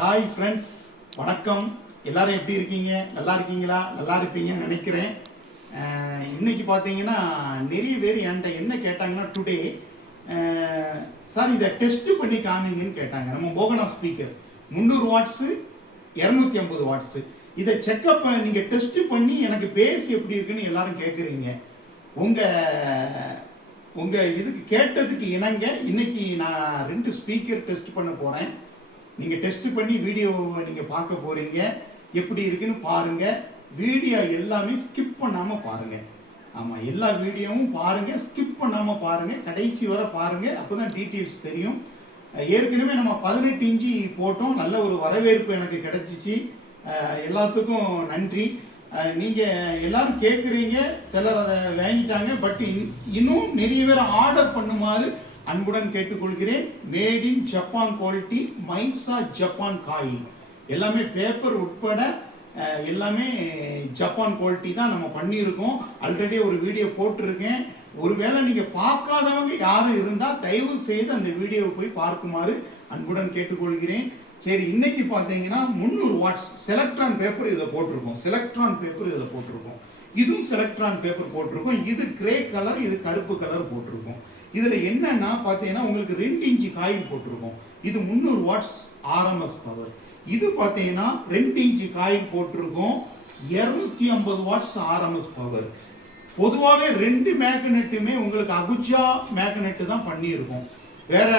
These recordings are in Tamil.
ஹாய் ஃப்ரெண்ட்ஸ், வணக்கம். எல்லாரும் எப்படி இருக்கீங்க? நல்லா இருக்கீங்களா? நல்லா இருப்பீங்கன்னு நினைக்கிறேன். இன்னைக்கு பார்த்தீங்கன்னா நிறைய பேர் என்கிட்ட என்ன கேட்டாங்கன்னா, டுடே சார் இதை டெஸ்ட் பண்ணி காமிங்கன்னு கேட்டாங்க. நம்ம போகனா ஸ்பீக்கர் 300 வாட்ஸு 250 வாட்ஸு இதை செக்அப் நீங்கள் டெஸ்ட் பண்ணி எனக்கு பேஸ் எப்படி இருக்குன்னு எல்லாரும் கேட்குறீங்க. உங்கள் இதுக்கு கேட்டதுக்கு இணங்க இன்னைக்கு நான் 2 ஸ்பீக்கர் டெஸ்ட் பண்ண போகிறேன். நீங்கள் டெஸ்ட் பண்ணி வீடியோவை நீங்கள் பார்க்க போகிறீங்க. எப்படி இருக்குன்னு பாருங்கள். வீடியோ எல்லாமே ஸ்கிப் பண்ணாமல் பாருங்கள். ஆமாம், எல்லா வீடியோவும் பாருங்கள், ஸ்கிப் பண்ணாமல் பாருங்கள், கடைசி வரை பாருங்கள். அப்போ தான் டீட்டெயில்ஸ் தெரியும். ஏற்கனவே நம்ம 18 இன்ச்சு போட்டோம். நல்ல ஒரு வரவேற்பு எனக்கு கிடைச்சிச்சு. எல்லாத்துக்கும் நன்றி. நீங்கள் எல்லாரும் கேட்குறீங்க, சிலர் அதை வாங்கிட்டாங்க. பட் இன்னும் நிறைய பேர் ஆர்டர் பண்ணுமாறு அன்புடன் கேட்டுக்கொள்கிறேன். Made in Japan quality Mieza Japan coil எல்லாமே பேப்பர் உட்பட எல்லாமே ஜப்பான் குவாலிட்டி தான் நம்ம பண்ணியிருக்கோம். ஆல்ரெடி ஒரு வீடியோ போட்டிருக்கேன். ஒருவேளை நீங்கள் பார்க்காதவங்க யாரும் இருந்தால் தயவு செய்து அந்த வீடியோவை போய் பார்க்குமாறு அன்புடன் கேட்டுக்கொள்கிறேன். சரி, இன்னைக்கு பார்த்தீங்கன்னா 300 வாட்ஸ் செலக்ட்ரான் பேப்பர் இதில் போட்டிருக்கோம். செலக்ட்ரான் பேப்பர் இதில் போட்டிருக்கோம். இதுவும் செலக்ட்ரான் பேப்பர் போட்டிருக்கோம். இது கிரே கலர், இது கருப்பு கலர் போட்டிருக்கோம். இதில் என்னன்னா பார்த்தீங்கன்னா உங்களுக்கு 2 இன்ச்சு காயில் போட்டிருக்கோம். இது 300 வாட்ஸ் ஆர்எம்எஸ் பவர். இது பார்த்தீங்கன்னா 2 இன்ச்சு காயில் போட்டிருக்கோம். 250 வாட்ஸ் ஆர்எம்எஸ் பவர். பொதுவாகவே 2 மேக்னெட்டுமே உங்களுக்கு அகுஜா மேக்னெட்டு தான் பண்ணியிருக்கோம். வேற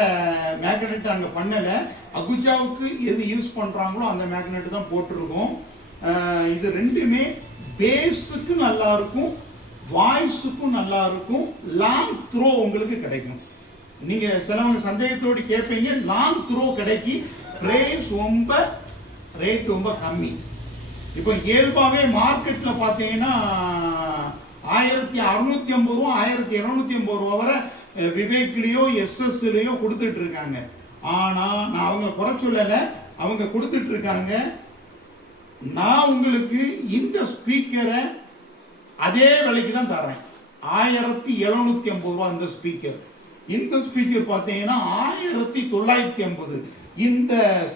மேக்னெட் அங்கே பண்ணலை. அகுஜாவுக்கு எது யூஸ் பண்ணுறாங்களோ அந்த மேக்னெட்டு தான் போட்டிருக்கோம். இது ரெண்டுமே பேஸுக்கு நல்லா இருக்கும், வாய்ஸுக்கும் நல்லா இருக்கும், லாங் த்ரோ உங்களுக்கு கிடைக்கும். நீங்கள் சிலவங்க சந்தேகத்தோடு கேட்பீங்க, லாங் த்ரோ கிடைக்கி ப்ரைஸ் ரேட் ரொம்ப கம்மி. இப்போ இயல்பாகவே மார்க்கெட்டில் பார்த்தீங்கன்னா 1650 ரூபா 1750 ரூபா வரை விவேக்லேயோ எஸ்எஸ்லேயோ கொடுத்துட்டு இருக்காங்க. ஆனால் நான் அவங்க குறை சொல்லலை, அவங்க கொடுத்துட்டு இருக்காங்க. நான் உங்களுக்கு இந்த ஸ்பீக்கரை அதே விலைக்கு தான் தர்றேன். 1750 ரூபா இந்த ஸ்பீக்கர். இந்த ஸ்பீக்கர் பார்த்தீங்கன்னா 1950. இந்த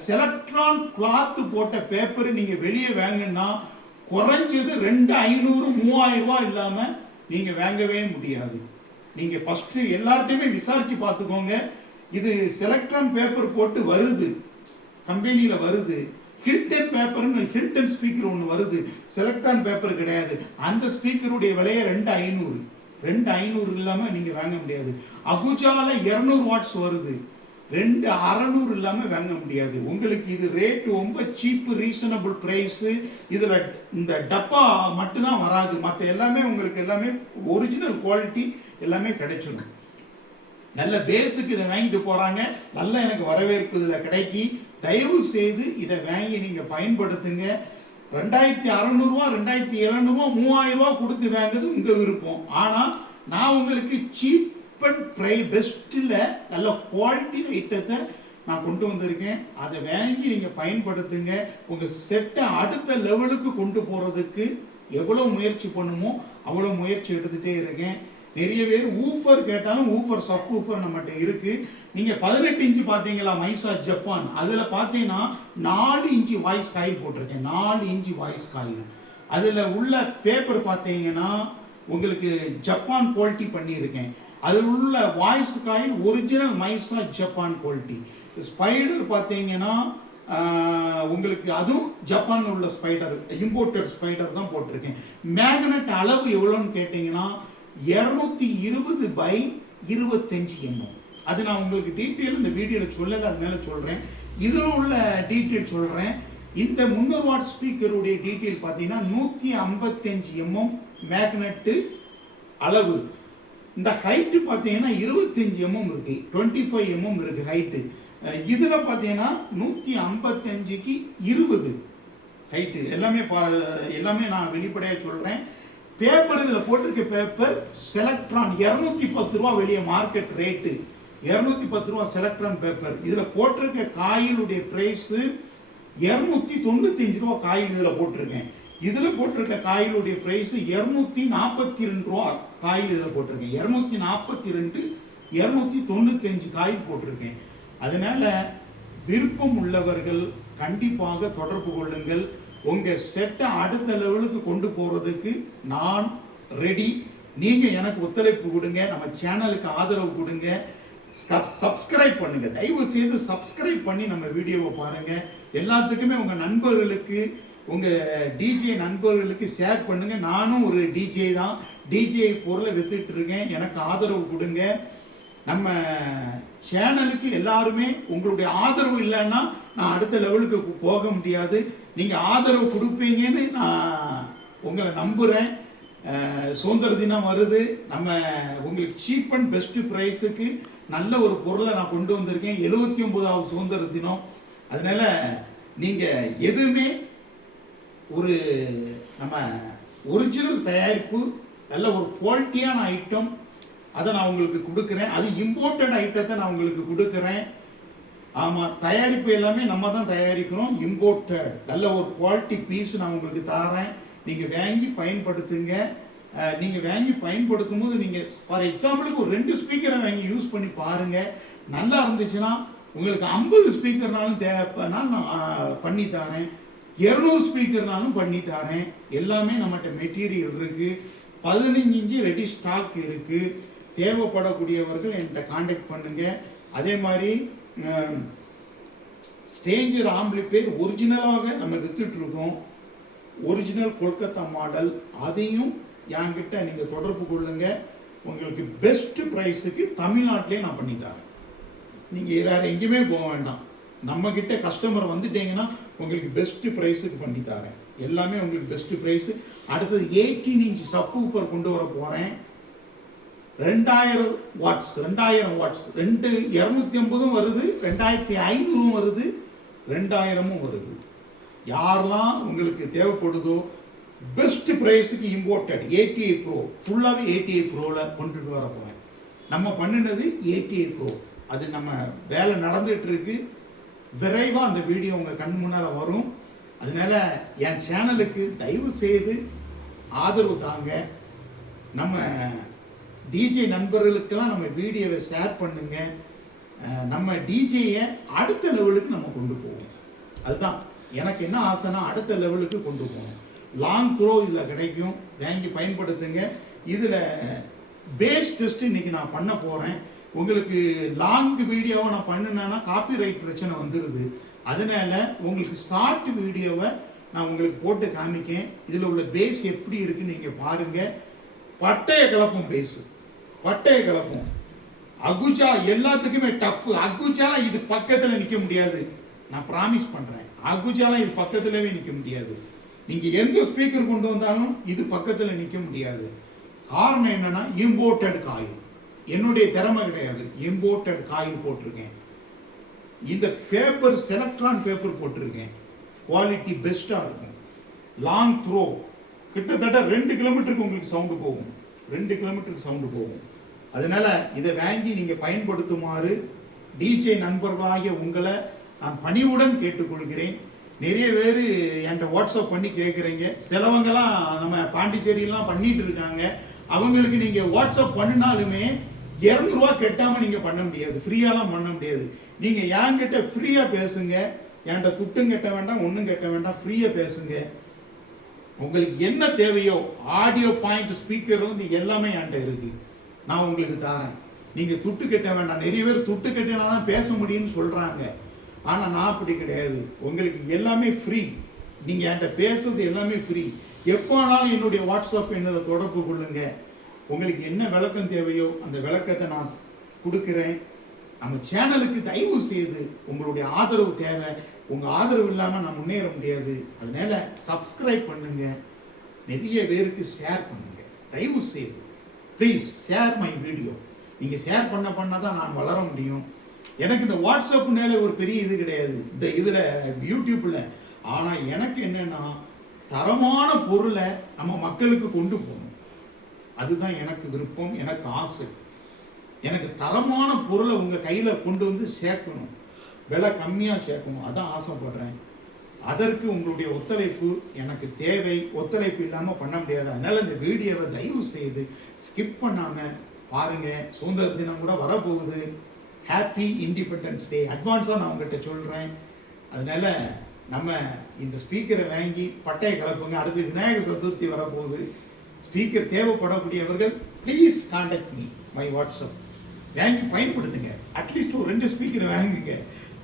செலக்ட்ரான் கிளாத் போட்ட பேப்பர் நீங்கள் வெளியே வாங்கினா குறைஞ்சது 2500 3000 ரூபா இல்லாமல் நீங்கள் வாங்கவே முடியாது. நீங்கள் ஃபஸ்ட்டு எல்லார்ட்டையுமே விசாரித்து பார்த்துக்கோங்க. இது செலக்ட்ரான் பேப்பர் போட்டு வருது, கம்பெனியில் வருது. ஹில்டன் பேப்பர்னு ஹில்டன் ஸ்பீக்கர் ஒன்று வருது, செலக்ட்ரான் பேப்பர் கிடையாது. அந்த ஸ்பீக்கருடைய விலையை 2500 இல்லாமல் நீங்கள் வாங்க முடியாது. அகுஜால 200 வாட்ஸ் வருது, 2600 இல்லாமல் வாங்க முடியாது. உங்களுக்கு இது ரேட்டு ரொம்ப சீப்பு, ரீசனபிள் ப்ரைஸு. இதில் இந்த டப்பா மட்டும்தான் வராது, மற்ற எல்லாமே உங்களுக்கு எல்லாமே ஒரிஜினல் குவாலிட்டி எல்லாமே கிடைச்சிடும். நல்ல பேஸுக்கு இதை வாங்கிட்டு போகிறாங்க. நல்ல எனக்கு வரவேற்பு இதில் கிடைக்கி. தயவு செய்து இதை வாங்கி நீங்கள் பயன்படுத்துங்க. 2600 ரூபா 2700 ரூபா 3000 ரூபா கொடுத்து வாங்குறது உங்கள் விருப்பம். ஆனால் நான் உங்களுக்கு சீப் அண்ட் பெஸ்ட்டில் நல்ல குவாலிட்டி ஐட்டத்தை நான் கொண்டு வந்திருக்கேன். அதை வாங்கி நீங்கள் பயன்படுத்துங்க. உங்கள் செட்டை அடுத்த லெவலுக்கு கொண்டு போகிறதுக்கு எவ்வளோ முயற்சி பண்ணுமோ அவ்வளோ முயற்சி எடுத்துகிட்டே இருக்கேன். நிறைய பேர் ஊஃபர் கேட்டாலும் ஊஃபர் சப் ஊஃபர் நம்மகிட்ட இருக்குது. நீங்கள் 18 இன்ச்சு பார்த்தீங்களா மைசா ஜப்பான், அதில் பார்த்தீங்கன்னா 4 இன்ச்சு வாய்ஸ் காயில் போட்டிருக்கேன். 4 இன்ச்சு வாய்ஸ் காயில். அதில் உள்ள பேப்பர் பார்த்தீங்கன்னா உங்களுக்கு ஜப்பான் குவாலிட்டி பண்ணியிருக்கேன். அதில் உள்ள voice coil original Mieza Japan quality. Spider பார்த்தீங்கன்னா உங்களுக்கு அதுவும் ஜப்பான் உள்ள ஸ்பைடர், இம்போர்ட்டட் ஸ்பைடர் தான் போட்டிருக்கேன். மேக்னெட் அளவு எவ்வளோன்னு கேட்டிங்கன்னா 220/25 mm. அது நான் உங்களுக்கு டீட்டெயில் இந்த வீடியோவில் சொல்லலை, அதனால சொல்கிறேன். இதில் உள்ள டீட்டெயில் சொல்கிறேன். இந்த 300 வாட் ஸ்பீக்கருடைய டீட்டெயில் பார்த்தீங்கன்னா 155 mm மேக்னெட்டு அளவு. இந்த ஹைட்டு பார்த்தீங்கன்னா 25 mm இருக்குது, 25 mm இருக்குது ஹைட்டு. இதில் பார்த்தீங்கன்னா 155க்கு 20 ஹைட்டு. எல்லாமே நான் வெளிப்படையாக சொல்கிறேன். பேப்பர் இதில் போட்டிருக்க பேப்பர் செலக்ட்ரான் 210 ரூபா வெளியே மார்க்கெட் ரேட்டு. 210 ரூபா செலக்ட்ரான் பேப்பர். இதில் போட்டிருக்க காயிலுடைய ப்ரைஸு 295 ரூபா காயில் இதில் போட்டிருக்கேன். இதில் போட்டிருக்க காயிலுடைய ப்ரைஸு 242 ரூபா காயில் இதில் போட்டிருக்கேன். 242 295 காயில் போட்டிருக்கேன். அதனால விருப்பம் உள்ளவர்கள் கண்டிப்பாக தொடர்பு கொள்ளுங்கள். உங்க செட்டை அடுத்த லெவலுக்கு கொண்டு போறதுக்கு நான் ரெடி. நீங்க எனக்கு ஒத்துழைப்பு கொடுங்க, நம்ம சேனலுக்கு ஆதரவு கொடுங்க, சப்ஸ்கிரைப் பண்ணுங்க. தயவு செய்து சப்ஸ்கிரைப் பண்ணி நம்ம வீடியோவை பாருங்க. எல்லாத்துக்குமே உங்க நண்பர்களுக்கு, உங்க டிஜே நண்பர்களுக்கு ஷேர் பண்ணுங்க. நானும் ஒரு டிஜே தான், டிஜே பொருளை வித்துட்டு இருக்கேன், எனக்கு ஆதரவு கொடுங்க. நம்ம சேனலுக்கு எல்லாருமே உங்களுடைய ஆதரவு இல்லைன்னா நான் அடுத்த லெவலுக்கு போக முடியாது. நீங்க ஆதரவு கொடுப்பீங்கன்னு நான் உங்களை நம்புறேன். சுதந்திர தினம் வருது, நம்ம உங்களுக்கு சீப் அண்ட் பெஸ்ட் ப்ரைஸுக்கு நல்ல ஒரு பொருளை நான் கொண்டு வந்திருக்கேன். 79வது சுதந்திர தினம். அதனால நீங்க எதுவுமே ஒரு நம்ம ஒரிஜினல் தயாரிப்பு, நல்ல ஒரு குவாலிட்டியான ஐட்டம், அதை நான் உங்களுக்கு கொடுக்குறேன். அது இம்போர்ட்டட் ஐட்டத்தை நான் உங்களுக்கு கொடுக்குறேன். ஆமாம், தயாரிப்பு எல்லாமே நம்ம தான் தயாரிக்கிறோம், இம்போர்ட்டட். நல்ல ஒரு குவாலிட்டி பீஸ் நான் உங்களுக்கு தரேன். நீங்கள் வாங்கி பயன்படுத்துங்க. நீங்கள் வாங்கி பயன்படுத்தும் போது நீங்கள் ஃபார் எக்ஸாம்பிளுக்கு ஒரு 2 ஸ்பீக்கரை வாங்கி யூஸ் பண்ணி பாருங்கள். நல்லா இருந்துச்சுன்னா உங்களுக்கு 50 ஸ்பீக்கர்னாலும் தேவைப்பனாலும் நான் பண்ணி தரேன், 200 ஸ்பீக்கர்னாலும் பண்ணி தரேன். எல்லாமே நம்மகிட்ட மெட்டீரியல் இருக்குது. 15 இன்ச்சு ரெடி ஸ்டாக் இருக்குது. தேவைப்படக்கூடியவர்கள் என்கிட்ட காண்டாக்ட் பண்ணுங்க. அதே மாதிரி ஸ்டேஞ்சர் ஆம்பிளிஃபையர் ஒரிஜினலாக நம்ம வித்துட்டு இருக்கோம், ஒரிஜினல் கொல்கத்தா மாடல். அதையும் என்கிட்ட நீங்கள் தொடர்பு கொள்ளுங்க. உங்களுக்கு பெஸ்ட் ப்ரைஸுக்கு தமிழ்நாட்டிலே நான் பண்ணி தரேன். நீங்கள் வேறு எங்கேயுமே போக வேண்டாம், நம்மக்கிட்ட கஸ்டமர் வந்துட்டீங்கன்னா உங்களுக்கு பெஸ்ட் ப்ரைஸுக்கு பண்ணி தரேன். எல்லாமே உங்களுக்கு பெஸ்ட் ப்ரைஸு. அடுத்தது 18 இன்ச் சப்வூஃபர் கொண்டு வர போகிறேன். 2000 வாட்ஸ் 250 வருது, 2500 வருது, 2000 வருது. யாரெல்லாம் உங்களுக்கு தேவைப்படுதோ பெஸ்ட் ப்ரைஸுக்கு இம்போர்ட்டட் ATI ப்ரோ, ஃபுல்லாகவே ATI ப்ரோவில் கொண்டுட்டு வர போகிறேன். நம்ம பண்ணினது ATI ப்ரோ, அது நம்ம வேலை நடந்துகிட்டு இருக்கு. விரைவாக அந்த வீடியோ உங்கள் கண் முன்னால் வரும். அதனால என் சேனலுக்கு தயவு செய்து ஆதரவு தாங்க. நம்ம டிஜே நண்பர்களுக்கெல்லாம் நம்ம வீடியோவை ஷேர் பண்ணுங்க. நம்ம டிஜேயை அடுத்த லெவலுக்கு நம்ம கொண்டு போவோம். அதுதான் எனக்கு என்ன ஆசைனா, அடுத்த லெவலுக்கு கொண்டு போகணும். லாங் த்ரோ இதில் கிடைக்கும், வாங்கி பயன்படுத்துங்க. இதில் பேஸ் டெஸ்ட் இன்னைக்கு நான் பண்ண போகிறேன். உங்களுக்கு லாங் வீடியோவை நான் பண்ணினேன்னா காப்பிரைட் பிரச்சனை வந்துடுது. அதனால உங்களுக்கு ஷார்ட் வீடியோவை நான் உங்களுக்கு போட்டு காமிக்கேன். இதில் உள்ள பேஸ் எப்படி இருக்குன்னு நீங்கள் பாருங்கள். பட்டைய கலப்பம் பேசு, பட்டைய கலப்பம். அகுஜா எல்லாத்துக்குமே டஃப். அகுஜாலாம் இது பக்கத்தில் நிற்க முடியாது, நான் ப்ராமிஸ் பண்ணுறேன். அகுஜாலாம் இது பக்கத்துலவே நிற்க முடியாது. நீங்கள் எந்த ஸ்பீக்கர் கொண்டு வந்தாலும் இது பக்கத்தில் நிற்க முடியாது. காரணம் என்னன்னா, இம்போர்ட்டட் காயில். என்னுடைய திறமை கிடையாது, இம்போர்ட்டட் காயில் போட்டிருக்கேன். இந்த பேப்பர் செலக்ட்ரான் பேப்பர் போட்டிருக்கேன், குவாலிட்டி பெஸ்ட்டாக இருக்கும். லாங் த்ரோ கிட்டத்தட்ட 2 கிலோமீட்டருக்கு உங்களுக்கு சவுண்டு போகும், 2 கிலோமீட்டருக்கு சவுண்டு போகும். அதனால இதை வாங்கி நீங்கள் பயன்படுத்துமாறு டிஜே நண்பர்களாகிய உங்களை நான் பணிவுடன் கேட்டுக்கொள்கிறேன். நிறைய பேர் என்கிட்ட வாட்ஸ்அப் பண்ணி கேட்குறீங்க. சிலவங்கெல்லாம் நம்ம பாண்டிச்சேரியெல்லாம் பண்ணிட்டு இருக்காங்க. அவங்களுக்கு நீங்கள் வாட்ஸ்அப் பண்ணினாலுமே 200 ரூபா கட்டாமல் நீங்கள் பண்ண முடியாது, ஃப்ரீயாலாம் பண்ண முடியாது. நீங்கள் என்கிட்ட ஃப்ரீயாக பேசுங்க, என்கிட்ட துட்டும் கட்ட வேண்டாம், ஒன்றும் கட்ட வேண்டாம், ஃப்ரீயாக பேசுங்க. உங்களுக்கு என்ன தேவையோ ஆடியோ பாயிண்ட் ஸ்பீக்கர் வந்து எல்லாமே என்கிட்ட இருக்கு, நான் உங்களுக்கு தரேன். நீங்கள் துட்டு கட்ட வேண்டாம். நிறைய பேர் துட்டு கட்டினா தான் பேச முடியும்னு சொல்கிறாங்க. ஆனால் நான் அப்படி கிடையாது, உங்களுக்கு எல்லாமே ஃப்ரீ. நீங்கள் என்கிட்ட பேசுறது எல்லாமே ஃப்ரீ. எப்போ ஆனாலும் என்னுடைய வாட்ஸ்அப் எண்ணில் தொடர்பு கொள்ளுங்க. உங்களுக்கு என்ன விளக்கம் தேவையோ அந்த விளக்கத்தை நான் கொடுக்குறேன். நம்ம சேனலுக்கு தயவு செய்து உங்களுடைய ஆதரவு தேவை. உங்கள் ஆதரவு இல்லாமல் நான் முன்னேற முடியாது. அதனால சப்ஸ்கிரைப் பண்ணுங்க, நிறைய பேருக்கு ஷேர் பண்ணுங்க. தயவு செய்து ப்ளீஸ் ஷேர் மை வீடியோ. நீங்கள் ஷேர் பண்ண தான் நான் வளர முடியும். எனக்கு இந்த வாட்ஸ்அப்னால ஒரு பெரிய இது கிடையாது, இந்த இதில் யூடியூப்பில். ஆனால் எனக்கு என்னென்னா, தரமான பொருளை நம்ம மக்களுக்கு கொண்டு போகணும். அதுதான் எனக்கு விருப்பம், எனக்கு ஆசை. எனக்கு தரமான பொருளை உங்கள் கையில் கொண்டு வந்து சேர்க்கணும், விலை கம்மியாக சேர்க்கணும், அதான் ஆசைப்படுறேன். அதற்கு உங்களுடைய ஒத்துழைப்பு எனக்கு தேவை. ஒத்துழைப்பு இல்லாமல் பண்ண முடியாது. அதனால் இந்த வீடியோவை தயவு செய்து ஸ்கிப் பண்ணாமல் பாருங்கள். சுதந்திர தினம் கூட வரப்போகுது. ஹாப்பி இண்டிபெண்டன்ஸ் டே அட்வான்ஸாக நான் உங்கள்கிட்ட சொல்கிறேன். அதனால நம்ம இந்த ஸ்பீக்கரை வாங்கி பட்டையை கலப்புங்க. அடுத்து விநாயகர் சதுர்த்தி வரப்போகுது. ஸ்பீக்கர் தேவைப்படக்கூடியவர்கள் please contact me my WhatsApp. வாங்கி பயன்படுத்துங்க. அட்லீஸ்ட் ஒரு 2 ஸ்பீக்கர் வாங்குங்க.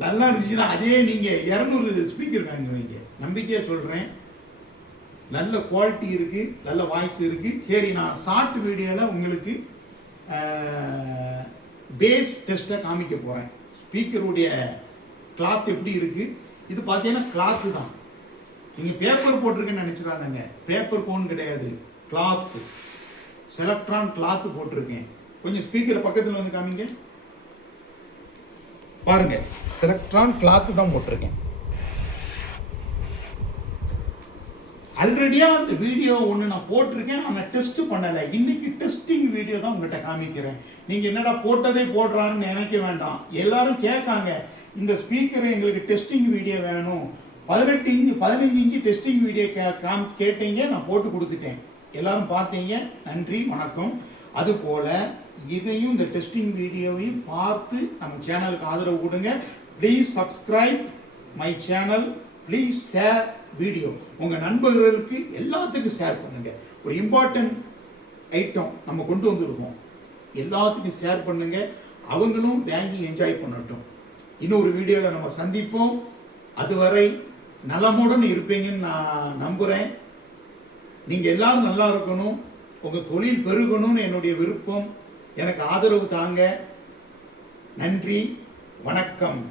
நல்லா இருந்துச்சுன்னா அதே நீங்கள் 200 ஸ்பீக்கர் வாங்குவீங்க. நம்பிக்கையாக சொல்கிறேன். நல்ல குவாலிட்டி இருக்குது, நல்ல வாய்ஸ் இருக்குது. சரி, நான் ஷார்ட் வீடியோவில் உங்களுக்கு பேஸ் டெஸ்ட்டை காமிக்க போகிறேன். ஸ்பீக்கருடைய கிளாத் எப்படி இருக்குது. இது பார்த்தீங்கன்னா கிளாத்து தான். நீங்கள் பேப்பர் போட்டிருக்கேன்னு நினச்சிடாதங்க. பேப்பர் கோன் கிடையாது, கிளாத்து. செலக்ட்ரான் கிளாத்து போட்டிருக்கேன். கொஞ்சம் ஸ்பீக்கரை பக்கத்தில் வந்து காமிங்க. பாருங்க, செலக்ட்ரான் கிளாத்து தான் போட்டிருக்கேன். ஆல்ரெடியாக அந்த வீடியோ ஒன்று நான் போட்டிருக்கேன், ஆனால் டெஸ்ட் பண்ணலை. இன்னைக்கு டெஸ்டிங் வீடியோ தான் உங்கள்கிட்ட காமிக்கிறேன். நீங்கள் என்னடா போட்டதே போடுறாருன்னு நினைக்க வேண்டாம். எல்லாரும் கேட்காங்க, இந்த ஸ்பீக்கரை எங்களுக்கு டெஸ்டிங் வீடியோ வேணும். 15 இன்ச்சு டெஸ்டிங் வீடியோ கேட்டீங்க, நான் போட்டு கொடுத்துட்டேன். எல்லாரும் பார்த்தீங்க, நன்றி, வணக்கம். அதுபோல் இதையும் இந்த டெஸ்டிங் வீடியோவையும் பார்த்து நம்ம சேனலுக்கு ஆதரவு கொடுங்க. Please subscribe my channel. Please share video. உங்கள் நண்பர்களுக்கு எல்லாத்துக்கும் ஷேர் பண்ணுங்கள். ஒரு இம்பார்ட்டன்ட் ஐட்டம் நம்ம கொண்டு வந்துருக்கோம், எல்லாத்துக்கும் ஷேர் பண்ணுங்கள். அவங்களும் பேங்கிங் என்ஜாய் பண்ணட்டும். இன்னொரு வீடியோவில் நம்ம சந்திப்போம். அதுவரை நலமுடன் இருப்பீங்கன்னு நான் நம்புகிறேன். நீங்கள் எல்லாரும் நல்லா இருக்கணும், உங்கள் தொழில் பெருகணும்னு என்னுடைய விருப்பம். எனக்கு ஆதரவு தாங்க. நன்றி, வணக்கம்.